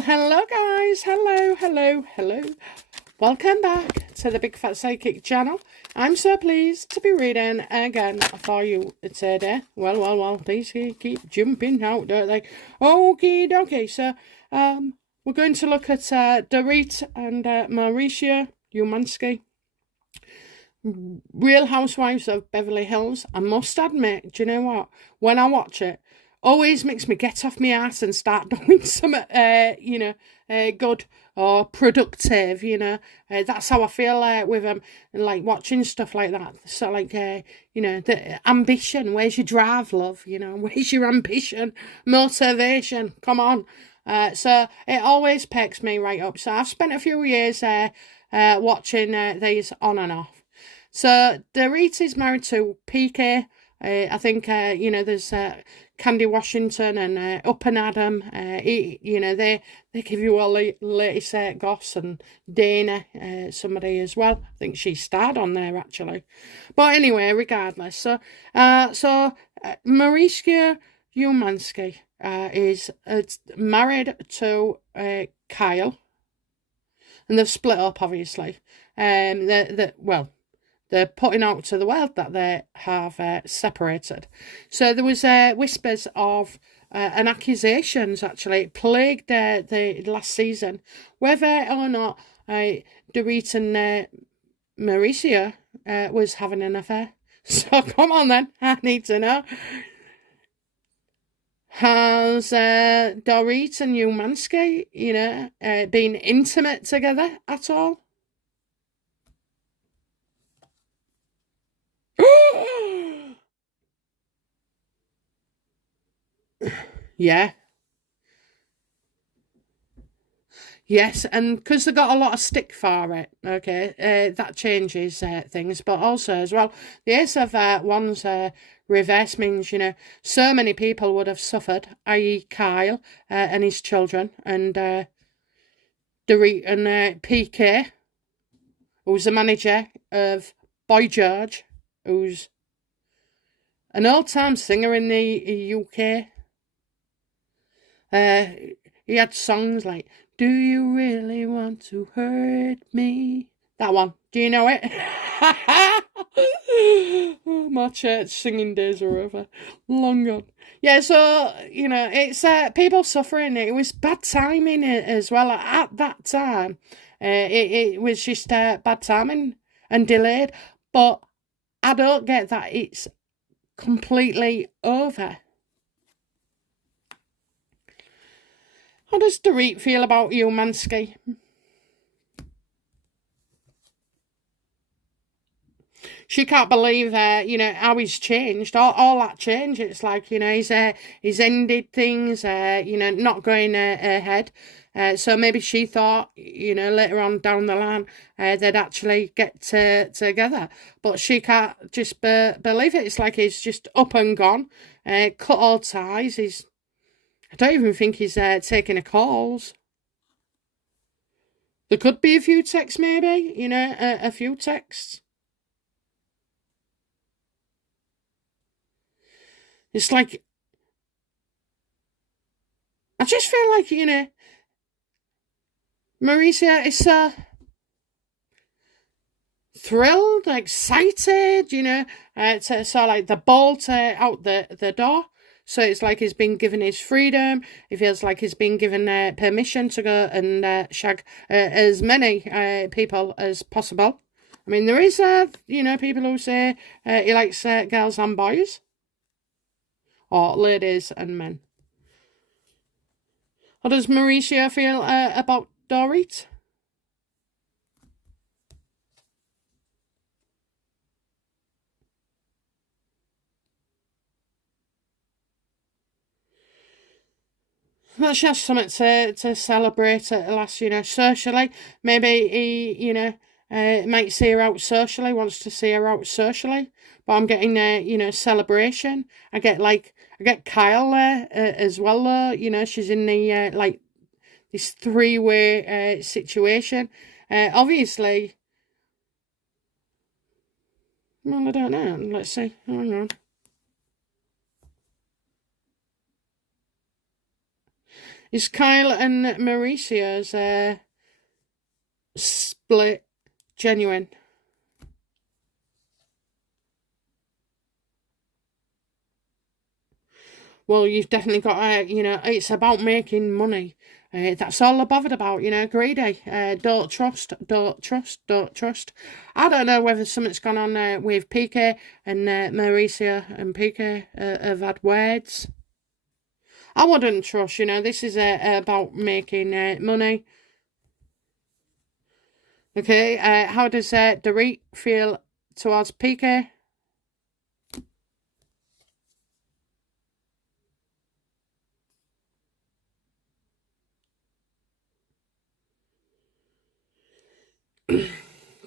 Well, hello guys, hello. Welcome back to the Big Fat Psychic channel. I'm so pleased to be reading again for you today. Well, these here keep jumping out, don't they? Okie dokie, so we're going to look at Dorit and Mauricio Umansky. Real Housewives of Beverly Hills. I must admit, do you know what? When I watch it, always makes me get off my ass and start doing something, good or productive, That's how I feel with them, like watching stuff like that. So, like, the ambition. Where's your drive, love? Where's your ambition? Motivation. Come on. So, it always picks me right up. So, I've spent a few years watching these on and off. So, Dorit is married to PK. I think, there's Candy Washington and Up and Adam. They give you all the latest goss, and Dana, somebody as well. I think she starred on there, actually. But anyway, regardless. So Mauricio Umansky is married to Kyle. And they've split up, obviously. They're putting out to the world that they have separated. So there was whispers of and accusations, actually. It plagued the last season. Whether or not Dorit and Mauricio was having an affair. So come on then, I need to know. Has Dorit and Umansky, been intimate together at all? Yeah. Yes, and because they got a lot of stick for it, okay, that changes things. But also, as well, the Ace of Wands reverse means, so many people would have suffered, i.e. Kyle and his children, and Dorit and PK, who's the manager of Boy George, who's an old-time singer in the UK. He had songs like, "Do you really want to hurt me?" That one. Do you know it? Oh, my church singing days are over. Long gone. Yeah, so, it's people suffering. It was bad timing as well. At that time, it was just bad timing and delayed. But I don't get that it's completely over. How does Dorit feel about Umansky? She can't believe, how he's changed. All that change. It's like, he's ended things, not going ahead. So maybe she thought, later on down the line, they'd actually get together. But she can't just believe it. It's like he's just up and gone, cut all ties. I don't even think he's taking a calls. There could be a few texts, maybe, a few texts. It's like, I just feel like, Mauricio is so thrilled, excited, to so like the bolt out the door. So it's like he's been given his freedom. He feels like he's been given permission to go and shag as many people as possible. I mean, there is, people who say he likes girls and boys. Or ladies and men. How does Mauricio feel about Dorit? Well, she has something to celebrate at last, socially. Maybe he, might see her out socially, wants to see her out socially. But I'm getting, celebration. I get Kyle there as well, though. She's in the, this three-way situation. Obviously, well, I don't know. Let's see. Hang on. Is Kyle and Mauricio's split genuine? Well, you've definitely got it's about making money. That's all they're bothered about, greedy. Don't trust, don't trust, don't trust. I don't know whether something's gone on with PK and Mauricio and PK have had words. I wouldn't trust, this is about making money. Okay, how does Dorit feel towards PK?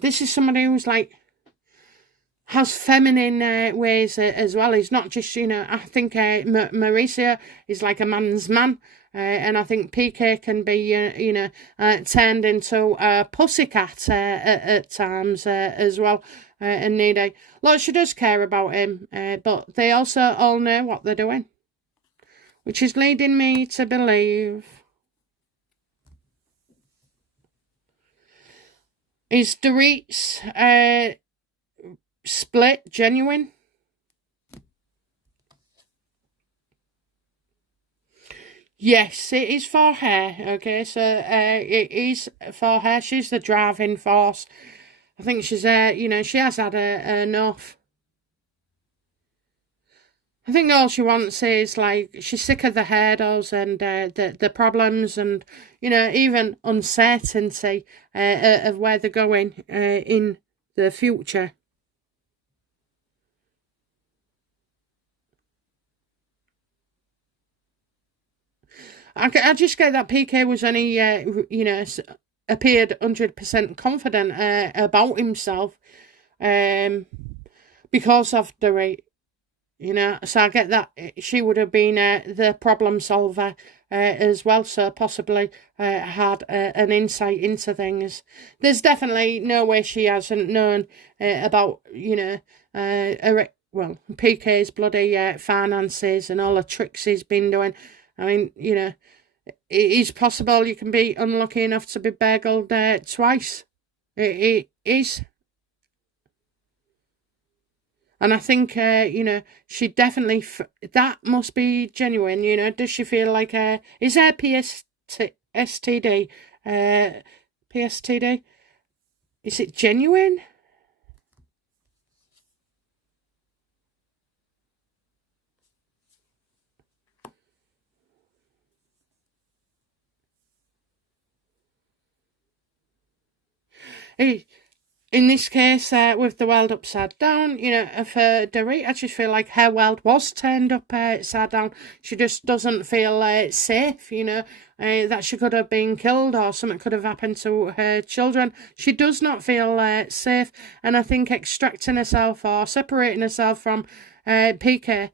This is somebody who's like has feminine ways as well. He's not just, I think Mauricio is like a man's man. And I think PK can be, turned into a pussycat at times as well, and needy. Look, she does care about him, but they also all know what they're doing, which is leading me to believe. Is Dorit's split genuine? Yes, it is for her. Okay, so it is for her. She's the driving force. I think she's she has had enough. I think all she wants is like she's sick of the hurdles and the problems and even uncertainty of where they're going in the future. I just get that PK was only, appeared 100% confident about himself because of the rate, So I get that she would have been the problem solver as well, so possibly had an insight into things. There's definitely no way she hasn't known about, PK's bloody finances and all the tricks he's been doing. I mean, it is possible you can be unlucky enough to be burgled twice. It is. And I think, she definitely, that must be genuine, Does she feel like, is there STD? PSTD? Is it genuine? Hey, in this case, with the world upside down, for Dorit, I just feel like her world was turned upside down. She just doesn't feel safe, that she could have been killed or something could have happened to her children. She does not feel safe, and I think extracting herself or separating herself from PK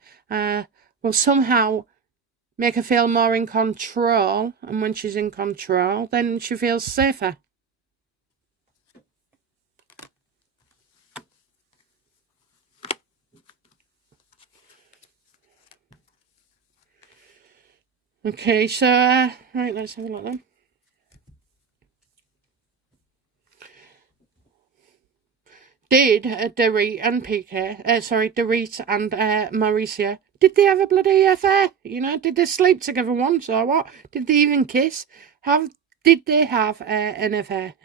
will somehow make her feel more in control, and when she's in control, then she feels safer. Okay, so, right, let's have a look then. Did Dorit and Dorit and Mauricio, did they have a bloody affair? Did they sleep together once or what? Did they even kiss? Did they have an affair?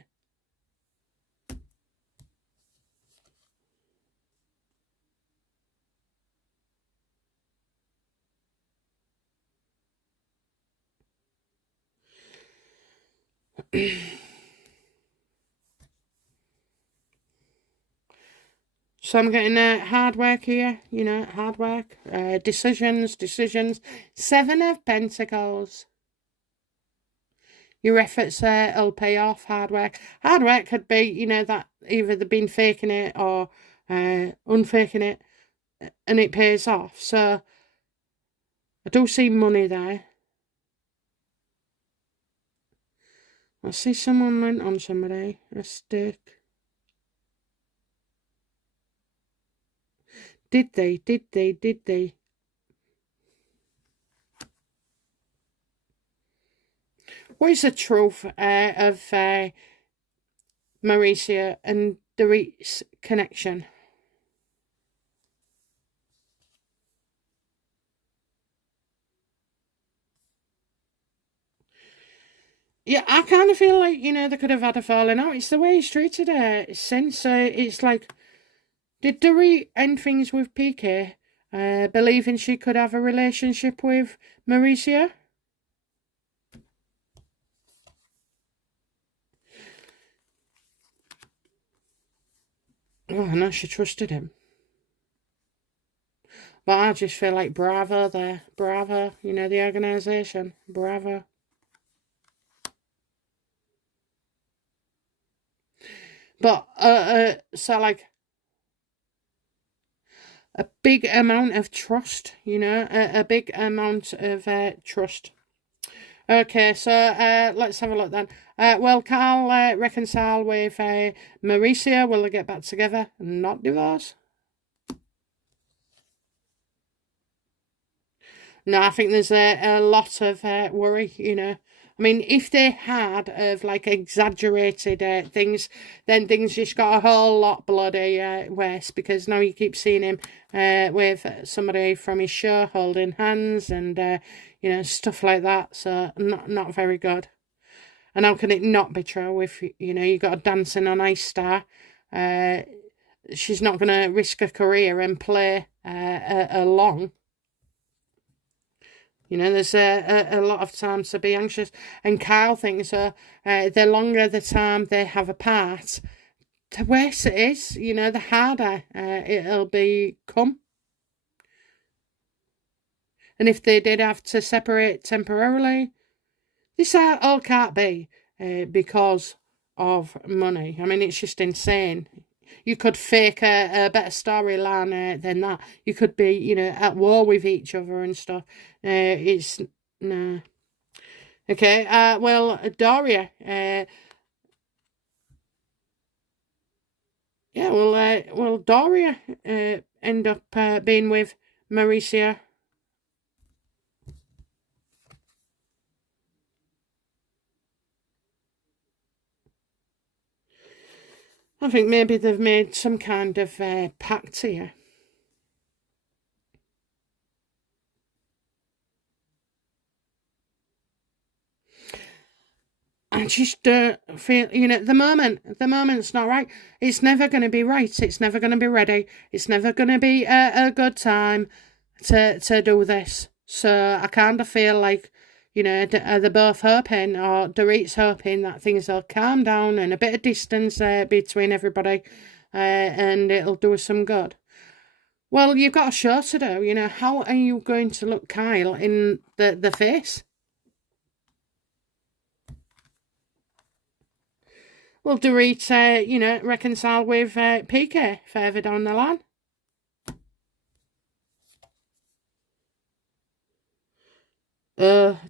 So I'm getting hard work here, hard work, decisions. 7 of Pentacles. Your efforts will pay off, hard work. Hard work could be, that either they've been faking it or unfaking it, and it pays off. So I do see money there. I see someone went on somebody, a stick. Did they? What is the truth of Mauricio and Dorit's connection? Yeah, I kind of feel like, they could have had a falling out. It's the way he's treated her since. It's like, did Dorit end things with PK, believing she could have a relationship with Mauricio? Oh, I know she trusted him. But I just feel like bravo there. Bravo, the organisation. Bravo. But, so like, a big amount of trust, a big amount of trust. Okay, so let's have a look then. Will Carl reconcile with Mauricio? Will they get back together and not divorce? No, I think there's a lot of worry, I mean, if they had of like exaggerated things, then things just got a whole lot bloody worse, because now you keep seeing him with somebody from his show holding hands and stuff like that. So not very good. And how can it not be true if you got a dancing on ice star? She's not going to risk a career and play along. There's a lot of time to be anxious. And Kyle thinks the longer the time they have apart, the worse it is, the harder it'll become. And if they did have to separate temporarily, this all can't be because of money. I mean, it's just insane. You could fake a better storyline than that. You could be, at war with each other and stuff. It's no. Okay. Well, Doria. Yeah. Well, Doria end up being with Mauricio. I think maybe they've made some kind of pact here. I just feel, the moment's not right. It's never going to be right. It's never going to be ready. It's never going to be a good time to do this. So I kind of feel like, they're both hoping, or Dorit's hoping, that things will calm down and a bit of distance between everybody, and it'll do us some good. Well, you've got a show to do. How are you going to look Kyle in the face? Will Dorit, reconcile with PK further down the line?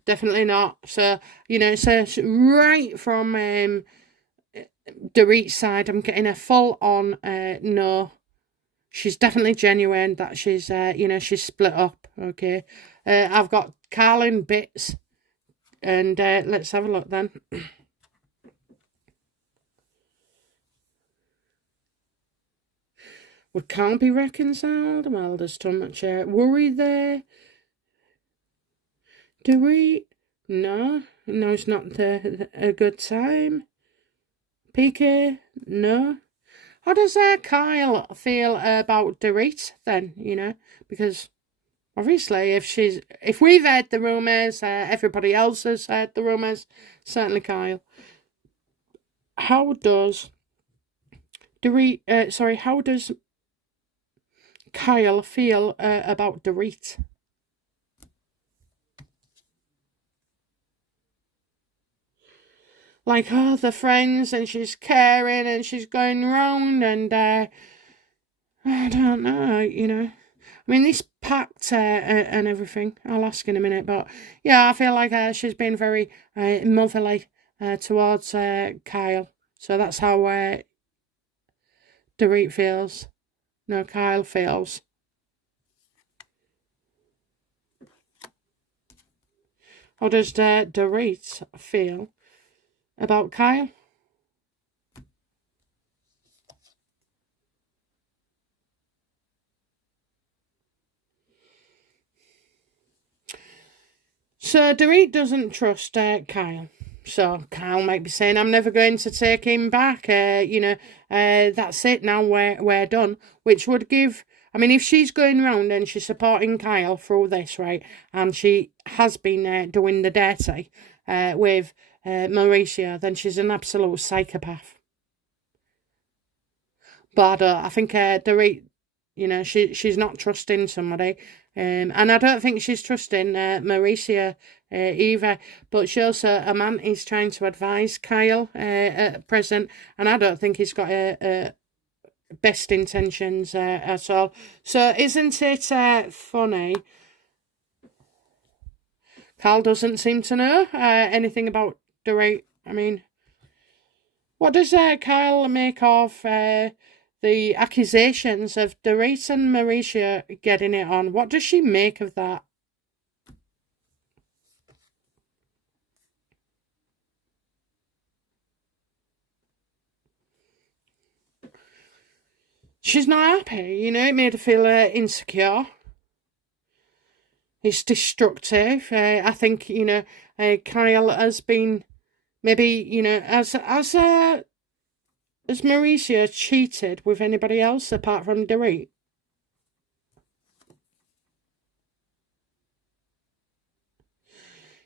Definitely not. So, so right from Dorit's side, I'm getting a full on no. She's definitely genuine that she's, she's split up, okay? I've got Carl in bits, and let's have a look then. Would Carl be reconciled? Well, there's too much worry there. Dorit? No, it's not a good time. PK? No. How does Kyle feel about Dorit then? Because obviously, if we've heard the rumours, everybody else has heard the rumours. Certainly, Kyle. How does how does Kyle feel about Dorit? Like, oh, the friends, and she's caring, and she's going round, and I don't know, I mean, this pact and everything, I'll ask in a minute, but yeah, I feel like she's been very motherly towards Kyle. So that's how Dorit feels. No, Kyle feels. How does Dorit feel about Kyle? So Dorit doesn't trust Kyle. So Kyle might be saying, "I'm never going to take him back. That's it now. We're done." Which would give. I mean, if she's going round and she's supporting Kyle through this, right, and she has been doing the dirty with Mauricio, then she's an absolute psychopath. But I think Dorit, she's not trusting somebody. And I don't think she's trusting Mauricio either. But she also, a man is trying to advise Kyle at present, and I don't think he's got best intentions at all. So isn't it funny? Kyle doesn't seem to know anything about Dorit. I mean, what does Kyle make of the accusations of Dorit and Mauricio getting it on? What does she make of that? She's not happy, it made her feel insecure. It's destructive. I think, Kyle has been maybe, as Mauricio cheated with anybody else apart from Dorit?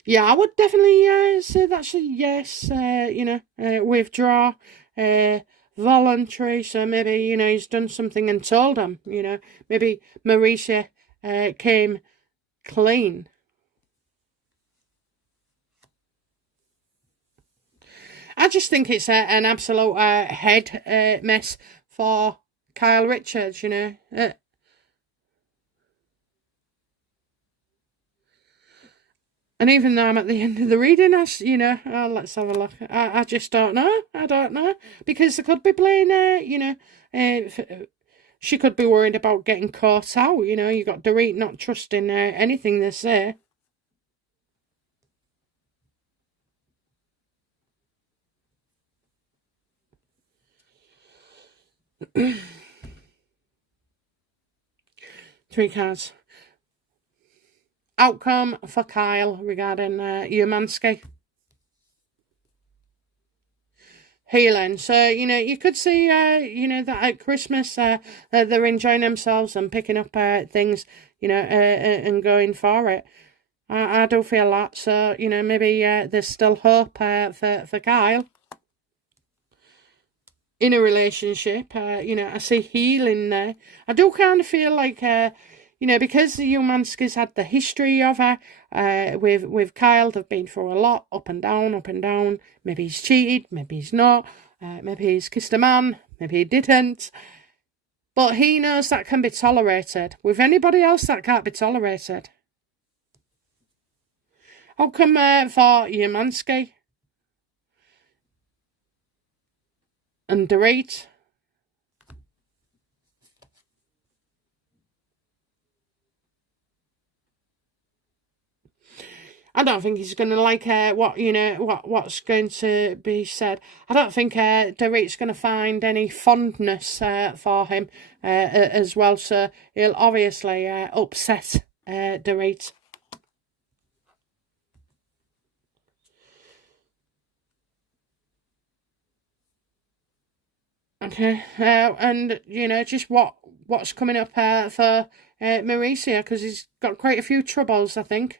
Yeah, I would definitely say that's a yes. Withdraw, voluntary. So maybe he's done something and told him. Maybe Mauricio came clean. I just think it's an absolute head mess for Kyle Richards. And even though I'm at the end of the reading, let's have a look. I just don't know. I don't know. Because they could be playing, she could be worried about getting caught out. You got Dorit not trusting anything they say. Three cards. Outcome for Kyle regarding Umansky. Healing. So, you could see, that at Christmas they're enjoying themselves and picking up things, and going for it. I do feel that. So, maybe there's still hope for Kyle in a relationship. I see healing there. I do kind of feel like, because the Umanskis had the history of her with Kyle, they've been through a lot, up and down, up and down. Maybe he's cheated, maybe he's not, maybe he's kissed a man, maybe he didn't. But he knows that can be tolerated. With anybody else, that can't be tolerated. How come for Umansky and Dorit? I don't think he's going to like what's going to be said. I don't think Dorit's going to find any fondness for him as well. So he'll obviously upset Dorit. Okay, and just what's coming up for Mauricio, because he's got quite a few troubles, I think.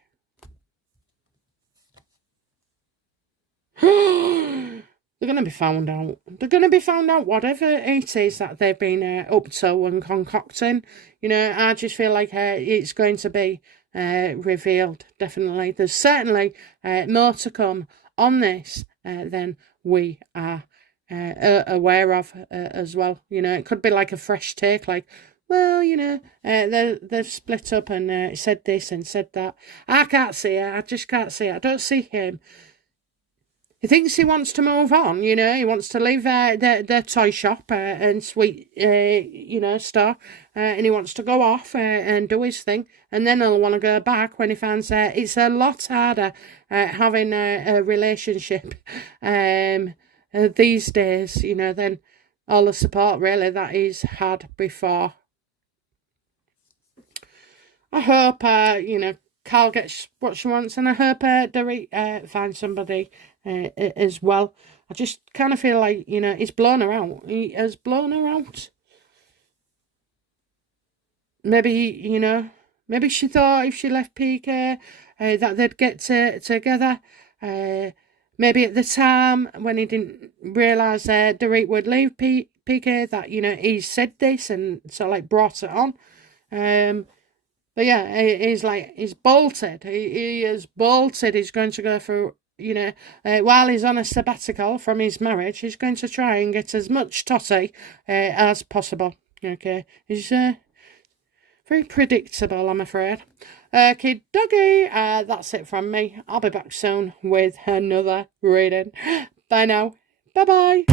They're going to be found out. They're going to be found out, whatever it is that they've been up to and concocting. I just feel like it's going to be revealed, definitely. There's certainly more to come on this than we are aware of as well. It could be like a fresh take, like, well, they've split up and said this and said that. I can't see it. I just can't see it. I don't see him. He thinks he wants to move on, he wants to leave their toy shop and sweet, store, and he wants to go off and do his thing, and then he'll want to go back when he finds it's a lot harder having a relationship these days, than all the support really that he's had before. I hope, Carl gets what she wants, and I hope Dorit finds somebody as well. I just kind of feel like, he's blown her out. He has blown her out. Maybe, maybe she thought if she left PK that they'd get together. Maybe at the time when he didn't realise Dorit would leave PK, that, he said this and sort of like brought it on. But yeah, he's bolted. He is bolted. He's going to go for, while he's on a sabbatical from his marriage, he's going to try and get as much totty as possible. Okay, he's very predictable, I'm afraid. Kid doggy, that's it from me. I'll be back soon with another reading. Bye now. Bye-bye.